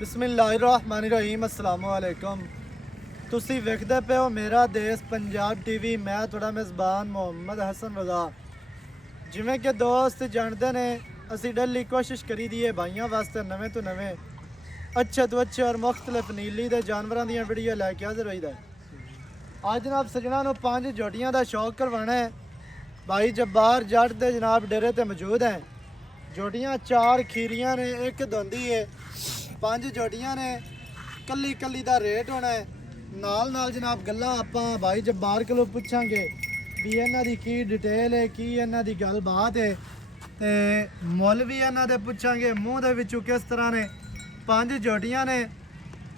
ਬਿਸਮਿਲ੍ਲਾਹਿਰਰਹਿਮਾਨਿਰਰਹੀਮ अस्सलामु अलैकुम। ਤੁਸੀਂ ਵੇਖਦੇ ਪਏ ਹੋ ਮੇਰਾ ਦੇਸ਼ ਪੰਜਾਬ ਟੀਵੀ। ਮੈਂ ਤੁਹਾਡਾ ਮੇਜ਼ਬਾਨ ਮੁਹੰਮਦ ਹਸਨ ਰਜ਼ਾ। ਜਿਵੇਂ ਕਿ ਦੋਸਤ ਜਾਣਦੇ ਨੇ, ਅਸੀਂ ਡੇਲੀ ਕੋਸ਼ਿਸ਼ ਕਰੀਦੀ ਹੈ ਭਾਈਆਂ ਵਾਸਤੇ ਨਵੇਂ ਤੋਂ ਨਵੇਂ ਅੱਛੇ ਤੋਂ ਅੱਛੇ ਔਰ ਮੁਖਤਲਿਫ ਨੀਲੀ ਦੇ ਜਾਨਵਰਾਂ ਦੀਆਂ ਵੀਡੀਓ ਲੈ ਕੇ ਹਾਜ਼ਰ ਹੋਈਦਾ। ਅੱਜ ਜਨਾਬ ਸਜਣਾ ਨੂੰ 5 ਜੋਟੀਆਂ ਦਾ ਸ਼ੌਕ ਕਰਵਾਉਣਾ ਹੈ। ਭਾਈ ਜੱਬਾਰ ਜੱਟ ਦੇ ਜਨਾਬ ਡੇਰੇ ਤੇ ਮੌਜੂਦ ਹੈ। ਜੋਟੀਆਂ 4 ਖੀਰੀਆਂ ਨੇ, ਇੱਕ ਦੋਂਦੀ ਹੈ। 5 ਜੋਟੀਆਂ ਨੇ, ਕੱਲੀ ਕੱਲੀ ਦਾ ਰੇਟ ਹੋਣਾ ਹੈ। ਨਾਲ ਜਨਾਬ ਗੱਲਾਂ ਆਪਾਂ ਭਾਈ ਜੱਬਾਰ ਕੋਲੋਂ ਪੁੱਛਾਂਗੇ ਵੀ ਇਹਨਾਂ ਦੀ ਕੀ ਡਿਟੇਲ ਹੈ, ਕੀ ਇਹਨਾਂ ਦੀ ਗੱਲਬਾਤ ਹੈ, ਤੇ ਮੁੱਲ ਵੀ ਇਹਨਾਂ ਦੇ ਪੁੱਛਾਂਗੇ ਮੂੰਹ ਦੇ ਵਿੱਚੋਂ ਕਿਸ ਤਰ੍ਹਾਂ ਨੇ। 5 ਜੋਟੀਆਂ ਨੇ,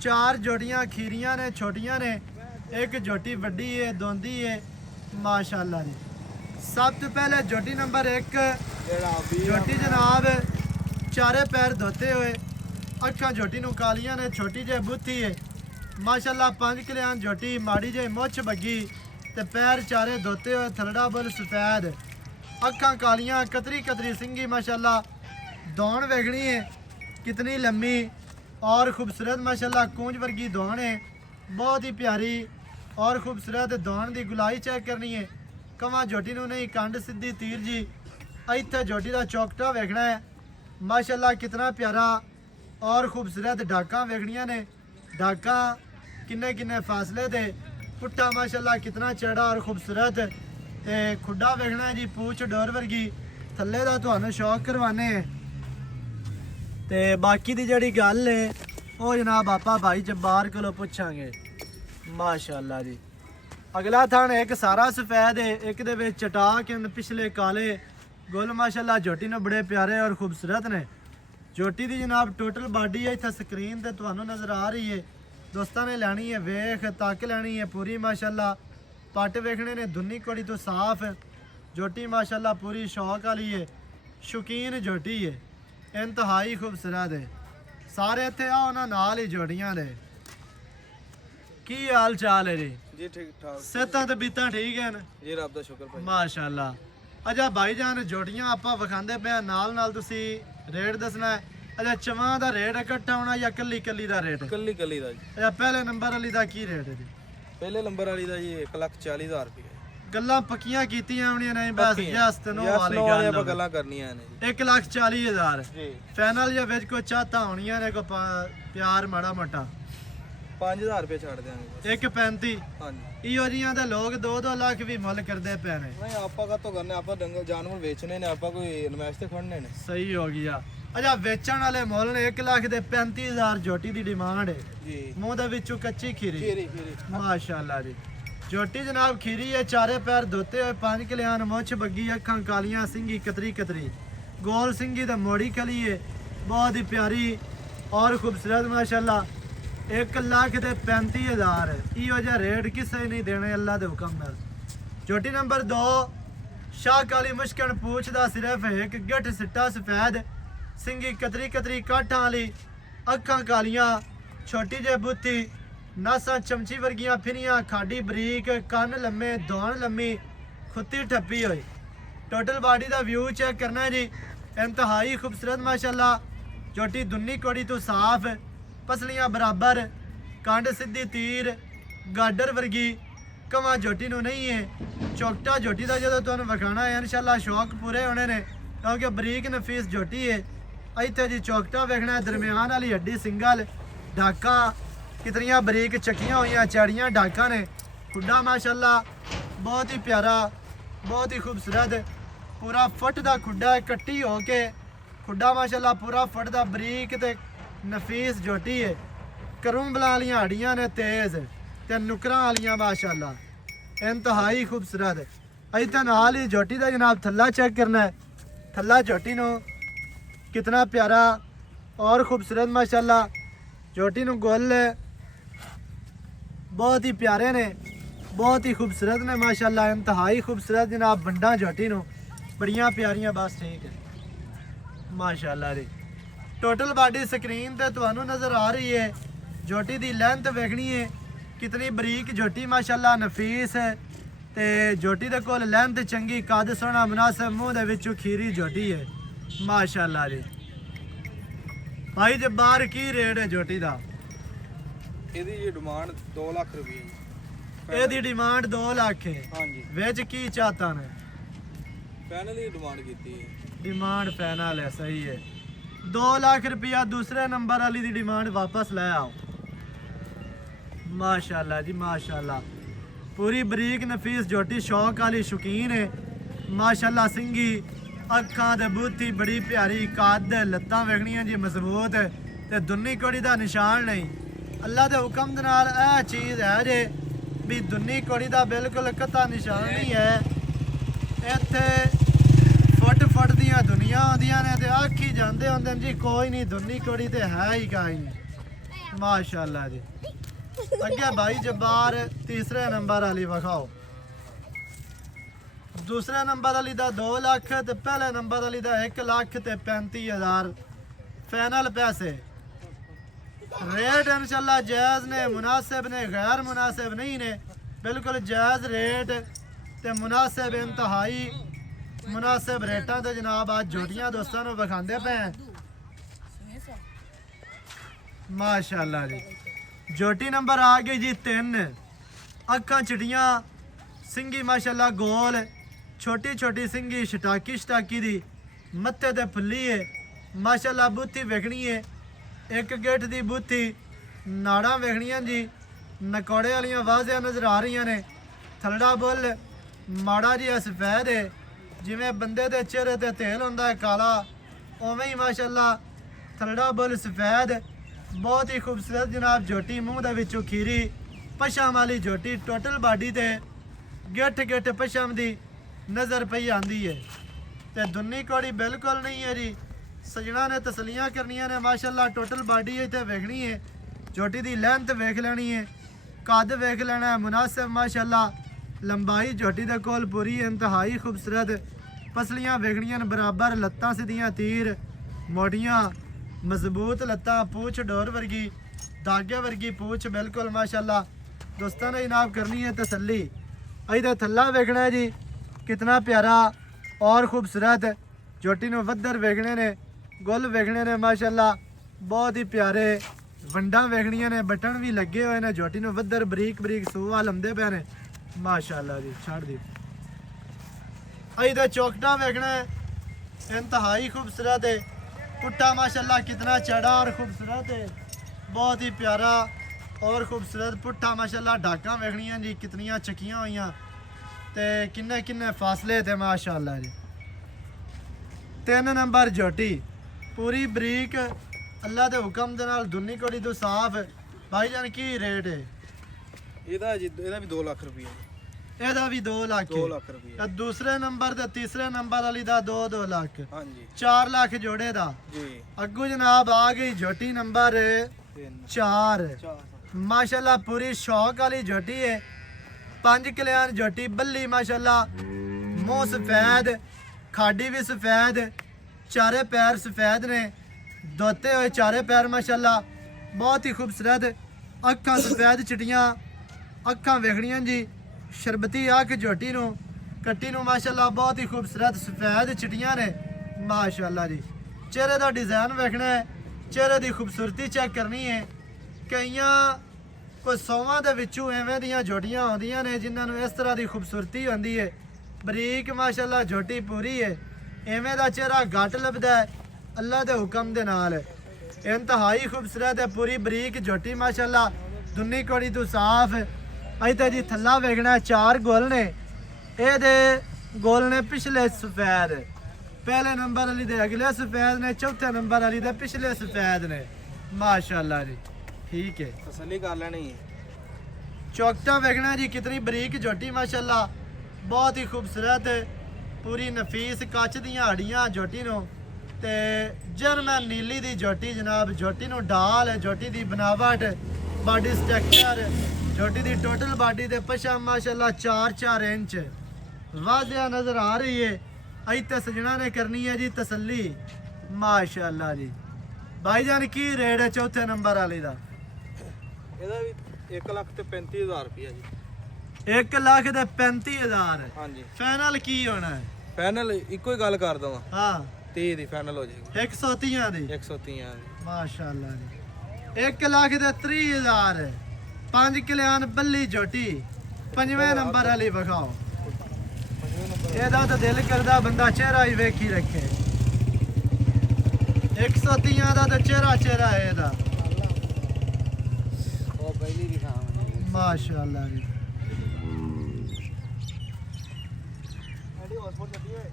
4 ਜੋਟੀਆਂ ਖੀਰੀਆਂ ਨੇ, ਛੋਟੀਆਂ ਨੇ, ਇੱਕ ਜੋਟੀ ਵੱਡੀ ਹੈ, ਦੋਂਦੀ ਹੈ ਮਾਸ਼ਾਅੱਲਾ ਦੀ। ਸਭ ਤੋਂ ਪਹਿਲੇ ਜੋਟੀ ਨੰਬਰ 1 ਜੋਟੀ ਜਨਾਬ ਚਾਰੇ ਪੈਰ ਧੋਤੇ ਹੋਏ, ਅੱਖਾਂ ਜੋਟੀ ਨੂੰ ਕਾਲੀਆਂ ਨੇ, ਛੋਟੀ ਜਿਹੀ ਬੁੱਥੀ ਹੈ ਮਾਸ਼ਾਅੱਲਾ। 5 ਕਿਲਿਆਂ ਜੋਟੀ, ਮਾੜੀ ਜਿਹੀ ਮੁੱਛ ਬੱਗੀ ਤੇ ਪੈਰ ਚਾਰੇ ਧੋਤੇ ਹੋਏ, ਥਲੜਾ ਬੁੱਲ ਸਫੈਦ, ਅੱਖਾਂ ਕਾਲੀਆਂ, ਕਤਰੀ ਕਤਰੀ ਸਿੰਗੀ माशाल्लाह। दौड़ वेखनी है कितनी लम्बी और खूबसूरत माशाल्लाह। कूंज वर्गी दौड़ है, बहुत ही प्यारी और खूबसूरत दौड़ की गुलाई चेक करनी है। कवा जोटी नूं नहीं, कंड सीधी तीर जी। इत्थे जोटी का चौकटा वेखना है माशाल्लाह, कितना प्यारा और खूबसूरत। डाका वेखनियां ने, डाका किन्ने किन्ने फासले दे, पुट्ठा माशाल्लाह कितना चढ़ा और खूबसूरत। ते खुड्डा वेखना है जी, पूछ डोर वर्गी, थल्ले दा तुहानू शौक करवाने है। ते बाकी दी जड़ी गल है वो जनाब आपा भाई जब्बार कोलों पुछांगे माशाल्लाह जी। अगला थान एक सारा सफेद है, एक दे विच चटाक हैं, पिछले काले गुल माशाल्लाह। जोटी ने बड़े प्यारे और खूबसूरत ने। जोटी दी जनाब टोटल बॉडी है इत्थे स्क्रीन ते तुहानू नज़र आ रही है। दोस्तां ने लैनी है, वेख तक लैनी है पूरी माशाल्लाह। पट वेखने ने दुन्नी कोड़ी तो साफ। जोटी माशाल्लाह पूरी शौक वाली है, शौकीन जोटी है, इंतहाई खूबसूरत है। सारे इत्थे आओ ना नाल ही जोड़ियां ने। की हाल चाल है जी? जी ठीक ठाक सेहतां ते बीतां ठीक है न जी, रब दा शुक्र भाई माशाल्लाह। अच्छा भाई जान जोड़ियां आपां विखांदे पे नाल तुसी रेट दसना है। अच्छा चवां दा रेट इकट्ठा होना या कल्ली कल्ली दा रेट? कल्ली कल्ली दा जी। अच्छा पहले नंबर वाली दा की रेट है जी? पहले नंबर वाली दा जी 1,40,000 रुपए। ਗੱਲਾਂ ਪੱਕੀਆਂ ਕੀਤੀਆਂ ਹੋਣੀਆਂ ਨਹੀਂ, ਬਸ ਜਸਟ ਨੋ ਵਾਲੀ ਗੱਲ ਆਪਾਂ ਗੱਲਾਂ ਕਰਨੀਆਂ ਨੇ ਜੀ। 1,40,000 ਜੀ ਫਾਈਨਲ ਜਾਂ ਵਿੱਚ ਕੋਈ ਚਾਹਤਾ ਹੋਣੀਆਂ ਨੇ, ਕੋਈ ਪਿਆਰ ਮਾੜਾ ਮੋਟਾ 5,000 ਰੁਪਏ ਛੱਡ ਦਿਆਂਗੇ। 1,35 ਹਾਂਜੀ ਇਹੋ ਜੀਆਂ ਦੇ ਲੋਕ 2-2 ਲੱਖ ਵੀ ਮੁੱਲ ਕਰਦੇ ਪਏ ਨੇ। ਨਹੀਂ ਆਪਾਂ ਕਾਤੋਂ ਕਰਨੇ, ਆਪਾਂ ਡੰਗਰ ਜਾਨਵਰ ਵੇਚਣੇ ਨੇ, ਆਪਾਂ ਕੋਈ ਇਨਵੈਸਟ ਤੇ ਖੜਨੇ ਨੇ। ਸਹੀ ਹੋ ਗਿਆ। ਅੱਛਾ ਵੇਚਣ ਵਾਲੇ ਮੁੱਲ ਨੇ 1,35,000 ਜੋਟੀ ਦੀ ਡਿਮਾਂਡ ਹੈ ਜੀ। ਮੂੰਹ ਦੇ ਵਿੱਚੋਂ ਕੱਚੀ ਖੀਰੀ ਖੀਰੀ ਮਾਸ਼ਾਅੱਲਾ ਜੀ। जोटी जनाब खीरी है, चारे पैर धोते हुए, 5 किलियान मुछ बग्गी, अखां कालियां, सिंगी कतरी कतरी, गोल सिंगी दा मोड़ी कली है, बहुत ही प्यारी और खूबसूरत माशाल्लाह। 1,35,000 इहो जिहा रेट किसे नहीं देने अल्लाह दे हुक्म नाल। जोटी नंबर 2 शाह काली मुश्कन पूछ दा सिर्फ एक गठ सिट्टा सफेद, सिंगी कतरी कतरी, काठां वाली, अखां कालियां, छोटी जे बुत्ती, नासा चमची वर्गियां फिरियां, खाडी बरीक, कन लम्मे, दौड़ लम्मी, खुत्ती ठप्पी हुई। टोटल बॉडी का व्यू चेक करना है जी, इंतहाई खूबसूरत माशाल्लाह। जोटी दुन्नी कोड़ी तो साफ, पसलियां बराबर, कंड सीधी तीर, गाडर वर्गी। कवा जोटी नूं नहीं है, चौकटा जोटी का जो तुहानूं विखाना है इंशाल्लाह शौक पूरे होने ने, क्योंकि बरीक नफीस जोटी है। इत्थे जी चौकटा वेखना है, दरम्यान वाली हड्डी सिंगल, ढाका कितनियां बरीक चक्कियां हुई चैड़ियां डाका ने। खुड्डा माशाल्लाह बहुत ही प्यारा, बहुत ही खूबसूरत, पूरा फुट का खुड्डा है, कट्टी हो के खुड्डा माशाल्लाह पूरा फुट का बरीक ते नफीस जोटी है। करूंबला वाली हड्डियां ने तेज ते नुकरां वालियां माशाल्लाह, इंतहाई खूबसूरत। इत्थे नाल ही जोटी का जनाब थल्ला चेक करना है। थल्ला जोटी नूं कितना प्यारा और खूबसूरत माशाल्लाह। जोटी नूं गुल बहुत ही प्यारे ने, बहुत ही खूबसूरत ने माशाल्लाह, इंतहाई खूबसूरत जनाब। बंडा जोटी नूं बड़ियां प्यारियां, बस ठीक है माशाल्लाह जी। टोटल बॉडी स्क्रीन ते तुहानू नज़र आ रही है। जोटी दी लेंथ वेखनी है, कितनी बरीक जोटी माशाल्लाह, नफीस है। ते जोटी दे कोल लेंथ चंगी, कद सोहना मुनासिब, मूँह दे विचों खीरी जोटी है माशाल्लाह जी। ਭਾਈ ਜੱਬਾਰ ਕੀ ਰੇਟ ਹੈ ਝੋਟੀ ਦਾ? ਇਹਦੀ ਜੀ ਡਿਮਾਂਡ 2 ਲੱਖ ਰੁਪਏ ਜੀ। ਇਹਦੀ ਡਿਮਾਂਡ 2 ਲੱਖ ਹੈ। ਹਾਂਜੀ ਵਿੱਚ ਕੀ ਚਾਹਤਾ ਨੇ? ਫਾਈਨਲ ਹੀ ਡਿਮਾਂਡ ਕੀਤੀ ਹੈ। डिमांड फाइनल है, सही है। 2 लाख रुपया दूसरे नंबर वाली दी डिमांड वापस ले आओ। माशाल्लाह जी माशाल्लाह, पूरी बरीक नफीस झोटी, शौक वाली शौकीन है माशाल्लाह। सिंगी अखां ते बूथी बड़ी प्यारी, कद लत्तां वेखणियां जी मजबूत ते दुन्नी कोड़ी दा निशान नहीं। अल्लाह दे हुक्म दे नाल ਇਹ चीज़ है जे भी दुन्नी कोड़ी दा बिल्कुल कता निशान नहीं है। ਇੱਥੇ फुट दियां दुनिया आंदियां ने ते आखी जांदे होंदे जी कोई नहीं, दुन्नी कोड़ी ते है ही काई नहीं। माशाल्लाह जी। अगे भाई जब्बार तीसरे नंबर वाली वखाओ। दूसरे नंबर वाली दा 2 लाख ते पहले नंबर वाली दा 1 लाख ते 35,000 फाइनल पैसे। रेट इंशाल्लाह जायज ने, मुनासिब ने, गैर मुनासिब नहीं ने, बिल्कुल जायज रेट ते मुनासिब, इंतहाई मुनासिब रेटा ते जनाब आज झोटियां दोस्तों को विखांदे पे हैं। माशाल्लाह जी। झोटी नंबर आ गई जी 3। अखां चिटियां, सिंगी माशाल्लाह गोल, छोटी छोटी सिंगी, शटाकी दी, मत्थे ते फुल्ली है माशाल्लाह। बूथी वेखनी है, एक गेट दी बूथी, नाड़ा वेखनियां जी, नकौड़े वालियां वाजिया नजर आ रही ने। थलड़ा बुल माड़ा जी सफेद है, जिमें बंदे दे चेहरे ते तेल होंदा है काला, उवें ही माशाल्लाह थलड़ा बुल सफेद, बहुत ही खूबसूरत जनाब झोटी। मूँह दे विचों खीरी पशम वाली झोटी, टोटल बाडी ते गिठ गिठ पशम दी नज़र पई आंदी है ते दुन्नी कोड़ी बिल्कुल नहीं है जी। सजना ने तसलियां करनियां ने माशाल्लाह। टोटल बाडी इत्थे वेखनी है, झोटी दी लेंथ वेख लेनी है, कद वेख लेना है मुनासिब माशाल्लाह। लंबाई झोटी दे कोल पूरी इंतहाई खूबसूरत, पसलियां वेखनियां बराबर, लत्तां सीधियां तीर, मोटियां मजबूत लत्तां, पूछ डोर वर्गी, धागे वर्गी पूछ बिल्कुल माशाल्लाह। दोस्तों ने जनाब करनी है तसल्ली। इधर थल्ला वेखना है जी, कितना प्यारा और खूबसूरत झोटी नूं वद्दर वेखने ने, गुल वेखने ने माशाल्लाह, बहुत ही प्यारे। वंडा वेखनियां ने, बटन भी लगे हुए ने, झोटी नूं वद्दर बरीक बरीक सूआ लंबे पे ने माशाल्लाह जी। छाड़ दी। इधर चौकटा वेखना है, इंतहाई खूबसूरत है। पुट्टा माशाल्लाह कितना चढ़ा और खूबसूरत है, बहुत ही प्यारा और खूबसूरत पुट्ठा माशाल्लाह। ढाकां वेखनियां जी कितनियां चकियां हुई ते किन्ने किन्ने फासले थे माशाल्लाह जी। 3 नंबर झोटी, पूरी बरीक, अल्लाह के हुक्म दे नाल दुन्नी कोड़ी तो साफ। भाईजान की रेट है ਇਹਦਾ ਜੀ? ਇਹਦਾ ਵੀ 2 ਲੱਖ ਰੁਪਏ। ਇਹਦਾ ਵੀ 2 ਲੱਖ 2 ਲੱਖ ਰੁਪਏ। ਤੇ ਦੂਸਰੇ ਨੰਬਰ ਤੇ ਤੀਸਰੇ ਨੰਬਰ ਵਾਲੀ ਦਾ 2 ਲੱਖ। ਹਾਂਜੀ 4 ਲੱਖ ਜੋੜੇ ਦਾ ਜੀ। ਅੱਗੂ ਜਨਾਬ ਆ ਗਈ झोटी नंबर 4। माशाल्लाह पूरी शौक वाली झोटी है, 5 कल्याण झोटी, बल्ली माशाल्लाह, मुंह सफेद, खाडी भी सफेद, चारे पैर सफेद ने, धोते हुए चारे पैर माशाल्लाह, बहुत ही खूबसूरत। अखां सफेद चिटियां, अखां वेखनियां जी, शरबती अख झोटी नूं, कट्टी नूं माशाल्लाह बहुत ही खूबसूरत सफेद चिटियां ने माशाल्लाह जी। चेहरे का डिज़ाइन वेखना है, चेहरे की खूबसूरती चेक करनी है। कईयां कोई 100वां दे विचों एवें दियां झोटियां आउंदियां ने जिन्हां नूं इस तरह की खूबसूरती होंदी है, बरीक माशाल्लाह झोटी पूरी है। एवें दा चेहरा घट लभदा है अल्लाह दे हुक्म दे नाल। इंतहाई खूबसूरत है, पूरी बरीक झोटी माशाल्लाह, दुन्नी कोड़ी तो साफ। अज जी थल्ला वेखना है, 4 गोल ने, ये गोल ने पिछले सफेद, पहले नंबर वाली दे अगले सफेद ने, चौथे नंबर वाली दे पिछले सफेद ने माशाल्लाह जी। ठीक है, तसल्ली कर लेनी है। चौकटा वेखना जी, कितनी बरीक झोटी माशाल्लाह, बहुत ही खूबसूरत, पूरी नफीस कच दियां हड्डियां झोटी नूं ते जर्मन नीली दी झोटी जनाब। झोटी नूं डाल, झोटी दी बनावट, बॉडी स्ट्रक्चर, झोटी दी टोटल बॉडी दे पशम माशाल्लाह 4-4 इंच वाजिया नजर आ रही है। इत्थे सजना ने करनी है जी तसल्ली माशाल्लाह जी। भाईजान की रेट है चौथे नंबर वाली दा? ਇਹਦਾ ਵੀ 1 ਲੱਖ ਤੇ 35,000 ਰੁਪਏ ਜੀ। 1 ਲੱਖ ਤੇ 35,000। ਹਾਂਜੀ फाइनल की होना है? ਫਾਈਨਲ ਇੱਕੋ ਹੀ ਗੱਲ ਕਰ ਦਵਾਂ, हाँ 30 ਦੀ ਫਾਈਨਲ ਹੋ ਜਾਏਗੀ। 130 दी। 130 ਦੀ। माशाल्लाह जी 1,30,000 5 किलियान बल्ली झोटी 5वें नंबर वाली विखाओ ਇਹਦਾ ਤਾਂ ਦਿਲ ਕਰਦਾ ਬੰਦਾ ਚਿਹਰਾ ਹੀ ਵੇਖੀ ਰੱਖੇ 130 ਦਾ ਤਾਂ ਚਿਹਰਾ ਹੈ ਇਹਦਾ ਉਹ ਪਹਿਲੀ ਵੀ ਖਾਵਾਂਗੇ ਮਾਸ਼ਾਅੱਲਾ ਜੀ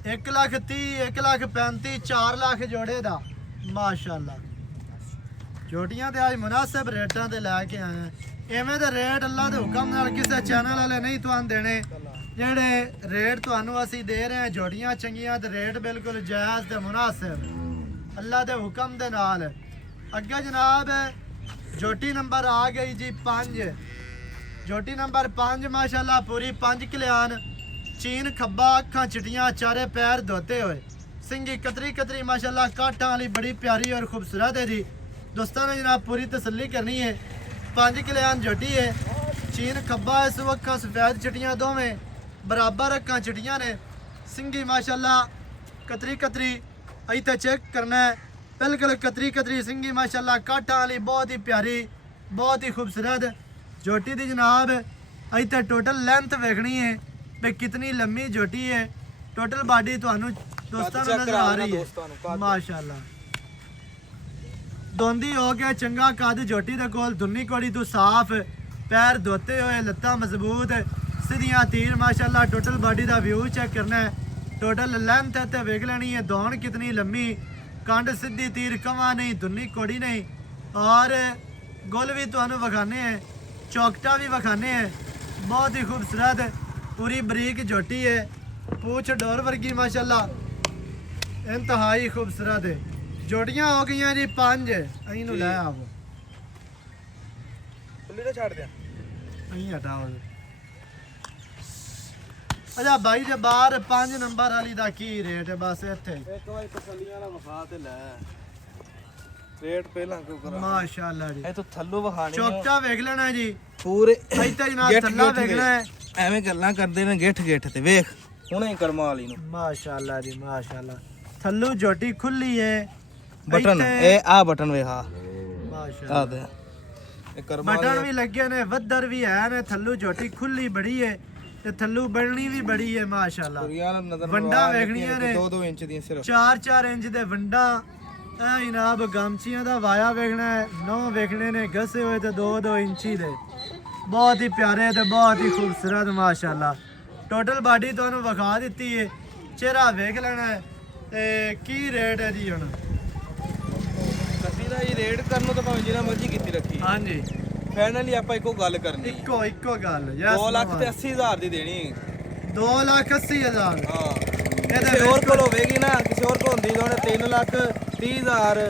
1,30,000 1,35,000 4 ਲੱਖ ਜੋੜੇ ਦਾ ਮਾਸ਼ਾਅੱਲਾ ਝੋਟੀਆਂ ਤੇ ਅੱਜ ਮੁਨਾਸਿਬ ਰੇਟਾਂ ਤੇ ਲੈ ਕੇ ਆਏ ਆ ਐਵੇਂ ਦੇ ਰੇਟ ਅੱਲਾ ਦੇ ਹੁਕਮ ਨਾਲ ਕਿਸੇ ਚੈਨਲ ਵਾਲੇ ਨਹੀਂ ਤੁਹਾਨੂੰ ਦੇਣੇ ਜਿਹੜੇ ਰੇਟ ਤੁਹਾਨੂੰ ਅਸੀਂ ਦੇ ਰਹੇ ਹਾਂ ਝੋਟੀਆਂ ਚੰਗੀਆਂ ਤੇ ਰੇਟ ਬਿਲਕੁਲ ਜਾਇਜ਼ ਤੇ ਮੁਨਾਸਿਬ ਅੱਲਾ ਦੇ ਹੁਕਮ ਦੇ ਨਾਲ ਅੱਗੇ ਜਨਾਬ ਝੋਟੀ ਨੰਬਰ ਆ ਗਈ ਜੀ 5 ਝੋਟੀ ਨੰਬਰ 5 ਮਾਸ਼ਾਅੱਲਾ ਪੂਰੀ 5 ਕਿਲਿਆਨ ਚੀਨ ਖੱਬਾ ਅੱਖਾਂ ਚਿਟੀਆਂ ਚਾਰੇ ਪੈਰ ਧੋਤੇ ਹੋਏ ਸਿੰਗੀ ਕਤਰੀ माशाल्लाह कांटा वाली बड़ी प्यारी और खूबसूरत है जी दोस्तों ने जनाब पूरी तसल्ली करनी है 5 किलियान झोटी है चीन खब्बा इस वक्त सफेद चिटियां दोवें बराबर अक्खां चिटियां ने सिंगी माशाल्लाह कतरी इत्थे चेक करना है बिल्कुल कतरी सिंगी माशाल्लाह कांटा वाली बहुत ही प्यारी बहुत ही खूबसूरत झोटी दी जनाब इत्थे टोटल लेंथ वेखनी है भी कितनी लंबी झोटी है टोटल बॉडी तुहानू दोस्तों नजर आ रही है माशाल्लाह दोंदी हो गया चंगा कद झोटी दे कोल धुन्नी कोड़ी तू साफ पैर धोते हुए लत्तां मजबूत सीधियां तीर माशाल्लाह टोटल बॉडी दा व्यू चेक करना है टोटल लेंथ ते वेख लेनी है दौड़ कितनी लंबी कंड सीधी तीर कवा नहीं धुन्नी कोड़ी नहीं और गुल भी तुहानू विखाने हैं चौकटा भी विखाने हैं बहुत ही खूबसूरत पूरी बरीक झोटी है पूछ डोर वर्गी माशाल्लाह इंतहाई खूबसूरत है जोटियां हो गई जी 5 अहीं लै आओ छड़ दिया अहीं हटाओ अच्छा भाई जे बाहर 5 नंबर वाली दा की रेट है बस इत्थे एक वारी तसल्लियां वाला वखा ते लै रेट पहला क्यों करा माशाल्लाह जी ए तो थल्लो वखानी चौकटा वेख लेना जी पूरे इत्थे जनाब थल्ला वेखना है ਐਵੇਂ ਗੱਲਾਂ ਕਰਦੇ ਨੇ ਗਿੱਠ ਤੇ ਵੇਖ ਹੁਣੇ ਕਰਮਾ ਵਾਲੀ ਨੂੰ ਮਾਸ਼ਾਅੱਲਾ ਜੀ ਮਾਸ਼ਾਅੱਲਾ ਥੱਲੂ ਝੋਟੀ ਖੁੱਲੀ ਹੈ ਬਟਨ ਇਹ ਆ ਬਟਨ ਵੇਖਾ ਮਾਸ਼ਾਅੱਲਾ ਆ ਦੇ ਇਹ ਕਰਮਾ ਬਟਨ ਵੀ ਲੱਗੇ ਨੇ ਵੱਦਰ ਵੀ ਹੈ ਨੇ ਥੱਲੂ ਝੋਟੀ ਖੁੱਲੀ ਬੜੀ ਹੈ ਤੇ ਥੱਲੂ ਬਣਨੀ ਵੀ ਬੜੀ ਹੈ ਮਾਸ਼ਾਅੱਲਾ ਵੰਡਾ ਵੇਖਣੀਆਂ ਨੇ 2-2 ਇੰਚ ਦੀਆਂ ਸਿਰਫ 4-4 ਇੰਚ ਦੇ ਵੰਡਾ ਇਹ ਜਨਾਬ ਗਮਚੀਆਂ ਦਾ ਵਾਇਆ ਵੇਖਣਾ ਹੈ ਨੌ ਵੇਖਣੇ ਨੇ ਘਸੇ ਹੋਏ ਤੇ 2-2 ਇੰਚੀ ਦੇ बहुत ही प्यारे थे बहुत ही खूबसूरत माशाल्लाह टोटल बॉडी तुहानू विखा दी है चेहरा वेख लेना है ते की रेट है जी हुण कसी दा ही रेट करनो तो भाਵੇਂ जिना मर्जी कीती रखी हां जी फाइनली ਆਪਾਂ ਇੱਕੋ ਗੱਲ ਕਰਨੀ ਇੱਕੋ ਗੱਲ ਯਸ 2,80,000 ਦੀ ਦੇਣੀ 2,80,000 ਹਾਂ ਇਹਦੇ ਕਿਸੇ ਹੋਰ ਕੋਲ ਹੋਵੇਗੀ ਨਾ ਕਿਸੇ ਹੋਰ ਕੋਲ ਹੁੰਦੀ ਤਾਂ ਉਹਨੇ 3,30,000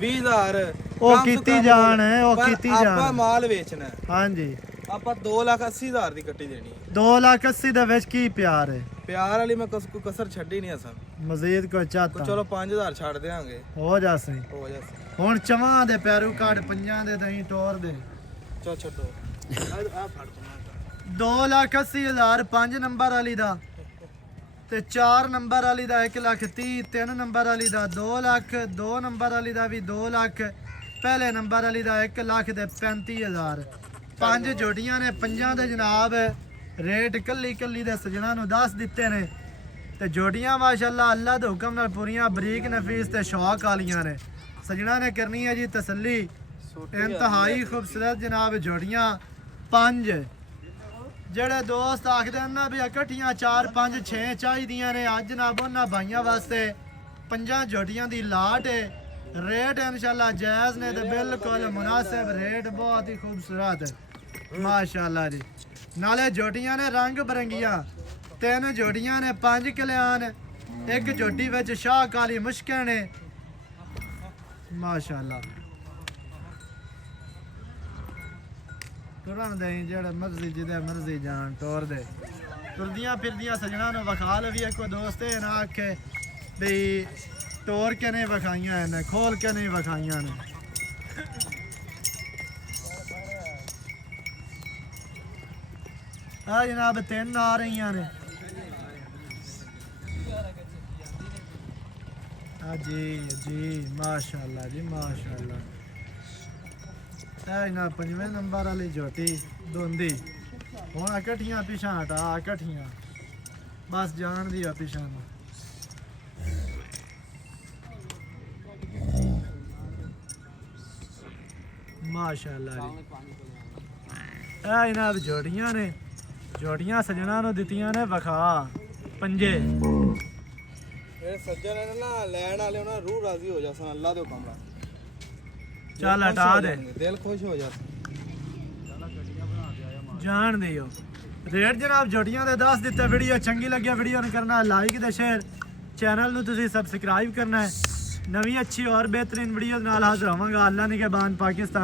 20,000 ਉਹ ਕੀਤੀ ਜਾਣ ਉਹ ਕੀਤੀ ਜਾਣ ਆਪਾਂ ਮਾਲ ਵੇਚਣਾ ਹਾਂ ਜੀ ਆਪਾਂ 2,80,000 ਦੀ ਕੱਟੀ ਦੇਣੀ 2,80,000 ਦੇ ਵਿੱਚ ਕੀ ਪਿਆਰ ਹੈ ਪਿਆਰ ਵਾਲੀ ਮੈਂ ਕੋਈ ਕਸਰ ਛੱਡੀ ਨਹੀਂ ਅਸਾਂ ਮਜ਼ੀਦ ਕੋਈ ਚਾਹਤਾ ਚਲੋ 5,000 ਛੱਡ ਦੇਾਂਗੇ ਹੋ ਜਾਸੀ ਹੋ ਜਾ ਹੁਣ ਚਵਾਂ ਦੇ ਪੈਰੂ ਕਾਟ ਪੰਜਾਂ ਦੇ ਦਹੀਂ ਟੋਰ ਦੇ ਚਲ ਛੱਡੋ ਆ ਫੜ 2,80,000 5 ਨੰਬਰ ਵਾਲੀ ਦਾ ਤੇ 4 ਨੰਬਰ ਵਾਲੀ ਦਾ 1,30,000 3 ਨੰਬਰ ਵਾਲੀ ਦਾ 2 ਲੱਖ 2 ਨੰਬਰ ਵਾਲੀ ਦਾ ਵੀ 2 ਲੱਖ ਪਹਿਲੇ ਨੰਬਰ ਵਾਲੀ ਦਾ 1,00,000 ਤੇ 35,000 ਪੰਜ ਜੋੜੀਆਂ ਨੇ ਪੰਜਾਂ ਦੇ ਜਨਾਬ ਰੇਟ ਕੱਲੀ ਦੇ ਸਜਣਾ ਨੂੰ ਦੱਸ ਦਿੱਤੇ ਨੇ ਤੇ ਜੋੜੀਆਂ ਮਾਸ਼ਾਅੱਲਾ ਅੱਲਾ ਦੇ ਹੁਕਮ ਨਾਲ ਪੂਰੀਆਂ ਬਰੀਕ ਨਫੀਸ ਤੇ ਸ਼ੌਕ ਵਾਲੀਆਂ ਨੇ ਸਜਣਾ ਨੇ ਕਰਨੀ ਹੈ ਜੀ ਤਸੱਲੀ ਇੰਤਹਾਈ ਖੂਬਸੂਰਤ ਜਨਾਬ ਜੋੜੀਆਂ 5 ਜਿਹੜੇ ਦੋਸਤ ਆਖਦੇ ਨੇ ਨਾ ਵੀ ਇਕੱਠੀਆਂ 4 5 6 ਚਾਹੀਦੀਆਂ ਨੇ ਅੱਜ ਜਨਾਬ ਉਹਨਾਂ ਭਾਈਆਂ ਵਾਸਤੇ ਪੰਜਾਂ ਜੋੜੀਆਂ ਦੀ ਲਾਟ ਹੈ रेट इंशाल्लाह जायज़ ने तो बिल्कुल मुनासिब रेट बहुत ही खूबसूरत है माशाल्लाह जी नाले जोटियां ने रंग बरंगियां 3 जोटियां ने 5 किलियान एक जोटी विच शाह काली मुश्किल ने माशाल्लाह तुरन दे जेड़ा मर्जी जिदे मर्जी जान टोर दे तुरदियां फिरदियां सजना नु वखा लवी को दोस्त है ना आखे भी तोड़ के नहीं विखाइया ने खोल के नहीं विखाइया ने आ जनाब 3 आ रही ने ਜੀ ਮਾਸ਼ਾਅੱਲਾ ਜੀ ਮਾਸ਼ਾਅੱਲਾ। ਇਹ ਨਾ ਪੰਜਵੇਂ ਨੰਬਰ ਵਾਲੀ ਝੋਟੀ ਦੋਂਦੀ ਹੁਣ ਇਕੱਠੀਆਂ ਪਿਛਾਂ ਹਟਾ ਇਕੱਠੀਆਂ ਬਸ ਜਾਣ ਦੀ ਆ ਪਿਛਾਂ ਨੂੰ। ਮਾਸ਼ਾਅੱਲਾ ਜੀ ਇਹ ਇਹਨਾਂ ਦੀ ਜੋੜੀਆਂ ਨੇ, ਜੋੜੀਆਂ ਸਜਣਾ ਨੂੰ ਦਿੱਤੀਆਂ ਨੇ ਵਿਖਾ ਪੰਜੇ। ਇਹ ਸੱਜਣ ਨੇ ਨਾ ਲੈਣ ਵਾਲੇ ਉਹਨਾਂ ਰੂਹ ਰਾਜ਼ੀ ਹੋ ਜਾਸਨ ਅੱਲਾ ਦੇ ਹੁਕਮ ਨਾਲ। ਚੱਲ ਹਟਾ ਦੇ, ਦਿਲ ਖੁਸ਼ ਹੋ ਜਾਸਨ। ਜਾਣ ਦਿਓ ਰੇਟ ਜਨਾਬ ਜੋੜੀਆਂ ਦੇ ਦੱਸ ਦਿੱਤੇ। ਵੀਡੀਓ ਚੰਗੀ ਲੱਗਿਆ ਵੀਡੀਓ ਨੂੰ ਕਰਨਾ ਲਾਈਕ ਤੇ ਸ਼ੇਅਰ, ਚੈਨਲ ਨੂੰ ਤੁਸੀਂ ਸਬਸਕ੍ਰਾਈਬ ਕਰਨਾ ਹੈ। ਨਵੀਂ ਅੱਛੀ ਔਰ ਬਿਹਤਰੀਨ ਵੀਡੀਓ ਨਾਲ ਹਾਜ਼ਰ ਹੋਵਾਂਗਾ। ਅੱਲਾ ਨਿਗਹਿਬਾਨ ਪਾਕਿस्तान।